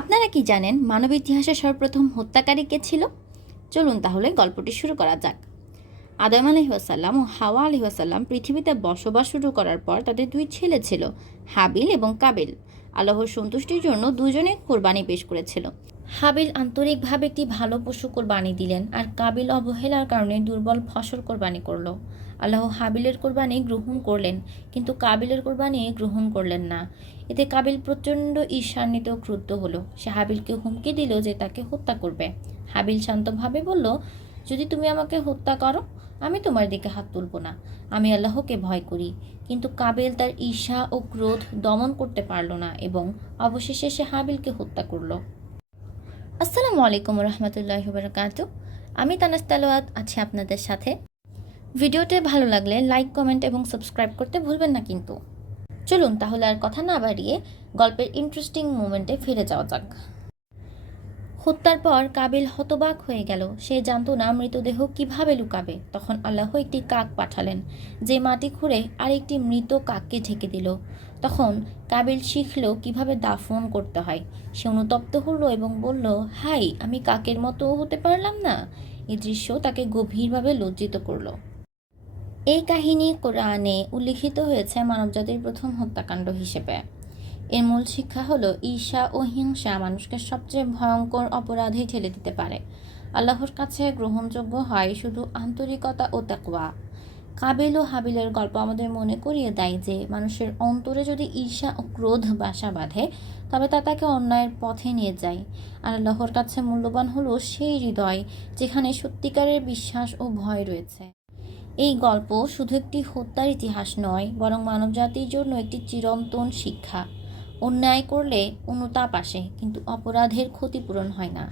আপনারা কি জানেন মানব ইতিহাসে সর্বপ্রথম হত্যাকারী কে ছিল? চলুন তাহলে গল্পটি শুরু করা যাক। আদম আলাইহিস সালাম ও হাওয়া আলাইহিস সালাম পৃথিবীতে বসবাস শুরু করার পর তাদের দুই ছেলে ছিল, হাবিল এবং কাবিল। আল্লাহর সন্তুষ্টির জন্য দুজনে কোরবানি পেশ করেছিল। হাবিল আন্তরিকভাবে একটি ভালো পশু কোরবানি দিলেন, আর কাবিল অবহেলার কারণে দুর্বল ফসল কোরবানি করল। আল্লাহ হাবিলের কোরবানি গ্রহণ করলেন, কিন্তু কাবিলের কোরবানি গ্রহণ করলেন না। এতে কাবিল প্রচণ্ড ঈর্ষান্বিত ক্রুদ্ধ হলো। সে হাবিলকে হুমকি দিল যে তাকে হত্যা করবে। হাবিল শান্তভাবে বলল, যদি তুমি আমাকে হত্যা করো, আমি তোমার দিকে হাত তুলব না। আমি আল্লাহকে ভয় করি। কিন্তু কাবিল তার ঈর্ষা ও ক্রোধ দমন করতে পারল না এবং অবশেষে সে হাবিলকে হত্যা করল। আসসালামু আলাইকুম রহমতুল্লাহি বারাকাতুহু। আমি তানাস তালোয়াত আছি আপনাদের সাথে। ভিডিওটি ভালো লাগলে লাইক, কমেন্ট এবং সাবস্ক্রাইব করতে ভুলবেন না কিন্তু। চলুন তাহলে আর কথা না বাড়িয়ে গল্পের ইন্টারেস্টিং মোমেন্টে ফিরে যাওয়া যাক। হত্যার পর কাবিল হতবাক হয়ে গেল। সে জানত না মৃতদেহ কিভাবে লুকাবে। তখন আল্লাহ একটি কাক পাঠালেন, যে মাটি খুঁড়ে আরেকটি মৃত কাককে ঢেকে দিল। তখন কাবিল শিখল কিভাবে দাফন করতে হয়। সে অনুতপ্ত হলো এবং বলল, হাই, আমি কাকের মতো হতে পারলাম না। এই দৃশ্য তাকে গভীরভাবে লজ্জিত করলো। এই কাহিনী কোরআনে উল্লিখিত হয়েছে মানবজাতির প্রথম হত্যাকাণ্ড হিসেবে। এর মূল শিক্ষা হলো, ঈর্ষা ও হিংসা মানুষকে সবচেয়ে ভয়ঙ্কর অপরাধে ঠেলে দিতে পারে। আল্লাহর কাছে গ্রহণযোগ্য হয় শুধু আন্তরিকতা ও তাকওয়া। কাবিল ও হাবিলের গল্প আমাদের মনে করিয়ে দেয় যে মানুষের অন্তরে যদি ঈর্ষা ও ক্রোধ বাসা বাঁধে, তবে তা তাকে অন্যায়ের পথে নিয়ে যায়। আর আল্লাহর কাছে মূল্যবান হলো সেই হৃদয় যেখানে সত্যিকারের বিশ্বাস ও ভয় রয়েছে। এই গল্প শুধু একটি হত্যার ইতিহাস নয়, বরং মানবজাতির জন্য একটি চিরন্তন শিক্ষা। অন্যায় করলে অনুতাপ আসে, কিন্তু অপরাধের ক্ষতিপূরণ হয় না।